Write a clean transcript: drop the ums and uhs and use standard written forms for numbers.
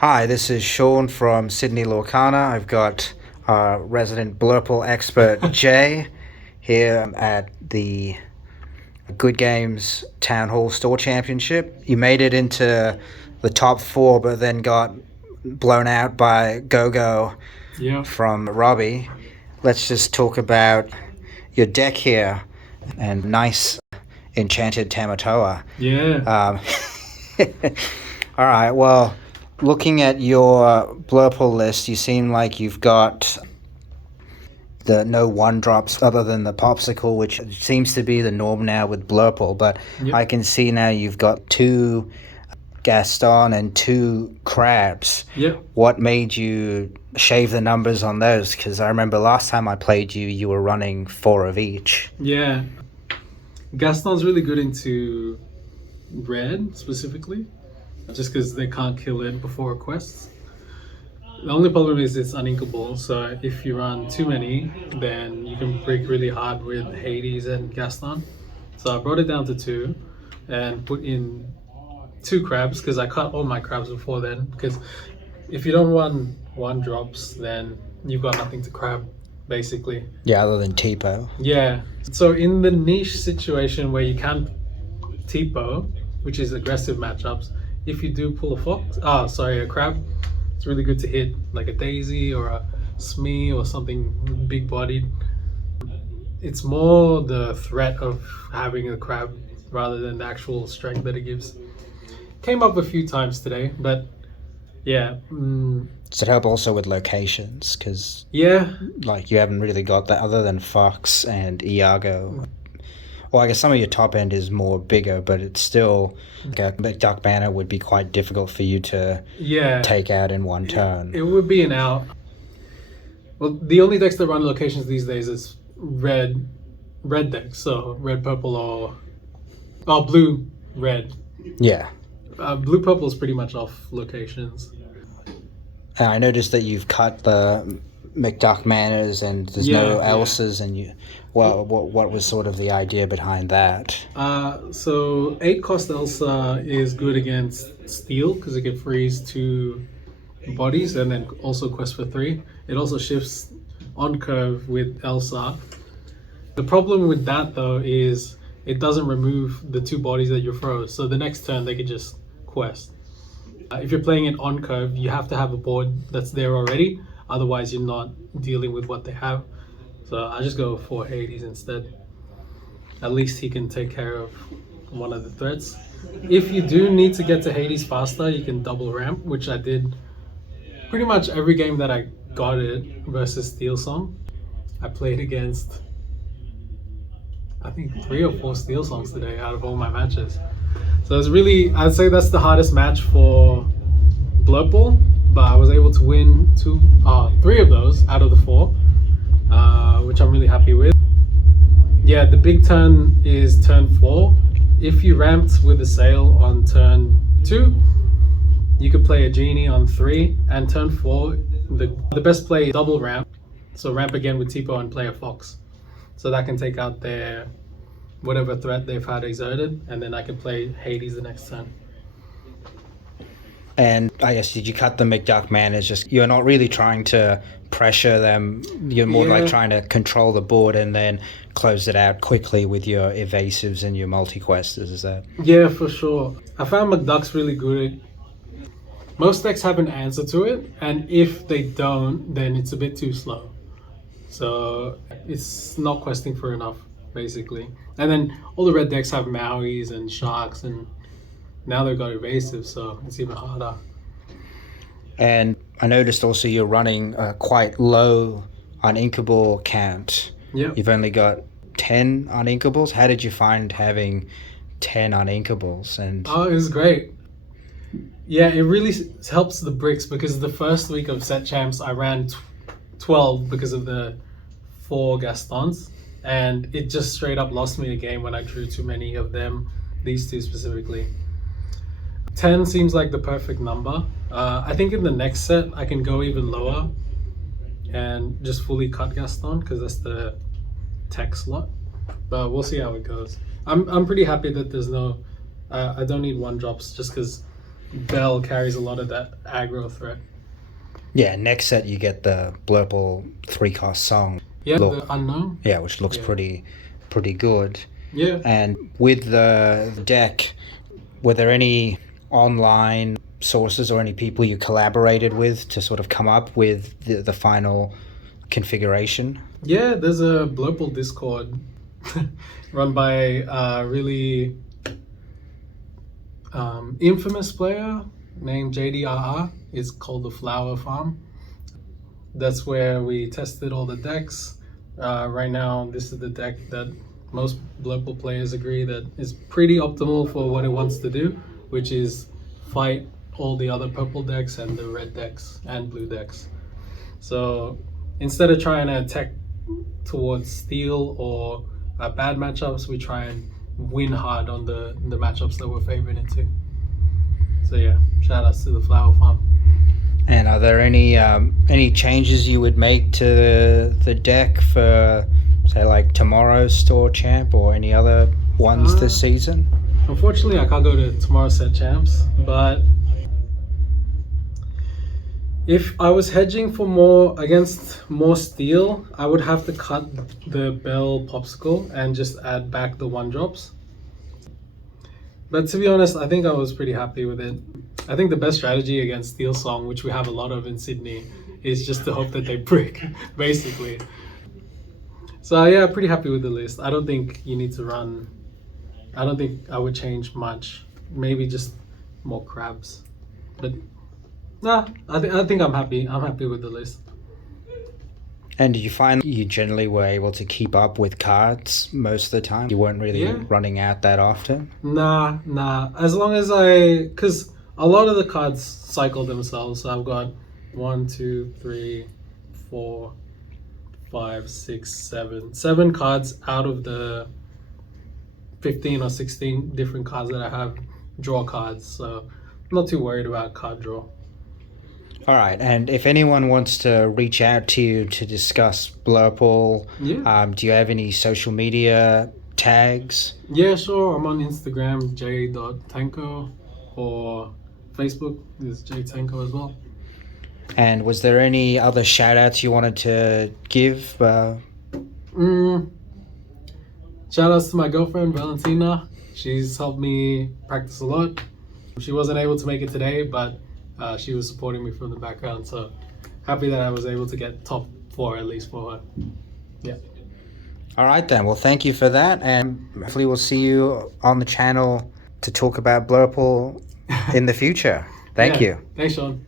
Hi, this is Sean from Sydney, Lorcana. I've got our resident Blurple expert Jay here at the Good Games Town Hall Store Championship. You made it into the top four, but then got blown out by Gogo from Robbie. Let's just talk about your deck here and nice enchanted Tamatoa. Yeah. All right, well, looking at your Blurple list, you seem like you've got the no one drops other than the popsicle, which seems to be the norm now with Blurple. But Yep. I can see now you've got 2 Gaston and 2 crabs. Yep. What made you shave the numbers on those? Because I remember last time I played you, you were running 4 of each. Yeah. Gaston's really good into red specifically, just because they can't kill it before quests. The only problem is it's uninkable, so if you run too many, then you can break really hard with Hades and Gaston. So I brought it down to 2 and put in 2 crabs, because I cut all my crabs before then, because if you don't run 1 drops, then you've got nothing to crab, basically. Yeah, other than Tipo. Yeah. So in the niche situation where you can't Tipo, which is aggressive matchups, if you do pull a crab, it's really good to hit like a Daisy or a Smee or something big bodied. It's more the threat of having a crab rather than the actual strength that it gives. Came up a few times today, but yeah. Does it help also with locations? Because Yeah. like you haven't really got that other than Fox and Iago. Well, I guess some of your top end is more bigger, but it's still like a Duck Banner would be quite difficult for you to take out in one turn. It would be an out. Well, the only decks that run locations these days is red decks, so red, purple, or blue, red. Yeah. Blue, purple is pretty much off locations. And I noticed that you've cut the McDuck Manors and there's no Elsa's, and you. Well, what was sort of the idea behind that? So 8 cost Elsa is good against Steel because it can freeze 2 bodies and then also quest for 3. It also shifts on curve with Elsa. The problem with that though is it doesn't remove the 2 bodies that you froze. So the next turn they could just quest. If you're playing it on curve, you have to have a board that's there already. Otherwise, you're not dealing with what they have. So I just go for Hades instead. At least he can take care of one of the threats. If you do need to get to Hades faster, you can double ramp, which I did pretty much every game that I got it versus Steel Song. I played against, I think, 3 or 4 Steel Songs today out of all my matches. So it's really, I'd say that's the hardest match for Blurple, but I was able to win 3 of those out of the 4. Which I'm really happy with. Yeah, the big turn is turn 4. If you ramped with a sail on turn 2, you could play a genie on 3, and turn 4, the best play is double ramp. So ramp again with Tipo and play a fox. So that can take out their whatever threat they've had exerted, and then I can play Hades the next turn. And I guess, did you cut the McDuck Manors? Just you're not really trying to pressure them. You're more like trying to control the board and then close it out quickly with your evasives and your multi-questers. Is that? Yeah, for sure. I found McDuck's really good. Most decks have an answer to it, and if they don't, then it's a bit too slow. So it's not questing for enough, basically. And then all the red decks have Mauis and Sharks, and now they've got evasive, so it's even harder. And I noticed also you're running quite low uninkable count. Yeah. You've only got 10 uninkables. How did you find having 10 uninkables? And it was great. Yeah, it really helps the bricks, because the first week of set champs I ran 12 because of the 4 Gastons, and it just straight up lost me a game when I drew too many of them, these 2 specifically. 10 seems like the perfect number. I think in the next set I can go even lower and just fully cut Gaston, because that's the tech slot. But we'll see how it goes. I'm pretty happy that there's no I don't need 1 drops, just because Bell carries a lot of that aggro threat. Yeah, next set you get the Blurple 3-cost song. Yeah, the unknown. Yeah, which looks pretty good. Yeah. And with the deck, were there any online sources or any people you collaborated with to sort of come up with the final configuration? Yeah, there's a Blurple Discord run by a really infamous player named JDRR. It's called the Flower Farm. That's where we tested all the decks. Right now, this is the deck that most Blurple players agree that is pretty optimal for what it wants to do, which is fight all the other purple decks and the red decks and blue decks. So instead of trying to attack towards steal or bad matchups, we try and win hard on the matchups that we're favored into. So yeah, shout outs to the Flower Farm. And are there any changes you would make to the deck for, say, like tomorrow's store champ or any other ones this season? Unfortunately, I can't go to tomorrow's set champs, but if I was hedging for against more steel, I would have to cut the Bell Popsicle and just add back the 1-drops. But to be honest, I think I was pretty happy with it. I think the best strategy against Steel Song, which we have a lot of in Sydney, is just to hope that they brick, basically. So yeah, pretty happy with the list. I don't think you need to run. I don't think I would change much. Maybe just more crabs. But nah, I think I'm happy. I'm happy with the list. And did you find you generally were able to keep up with cards most of the time? You weren't really running out that often? Nah. As long as because a lot of the cards cycle themselves. So I've got 1, 2, 3, 4, 5, 6, 7 cards out of the 15 or 16 different cards that I have draw cards. So I'm not too worried about card draw. All right, and if anyone wants to reach out to you to discuss Blurple, do you have any social media tags? Yeah, sure. I'm on Instagram, j.tanko, or Facebook is jtanko as well. And was there any other shout-outs you wanted to give? Shout outs to my girlfriend, Valentina. She's helped me practice a lot. She wasn't able to make it today, but she was supporting me from the background, so happy that I was able to get top 4 at least for her. Yeah. All right then. Well, thank you for that, and hopefully we'll see you on the channel to talk about Blurple in the future. Thank you. Thanks, Sean.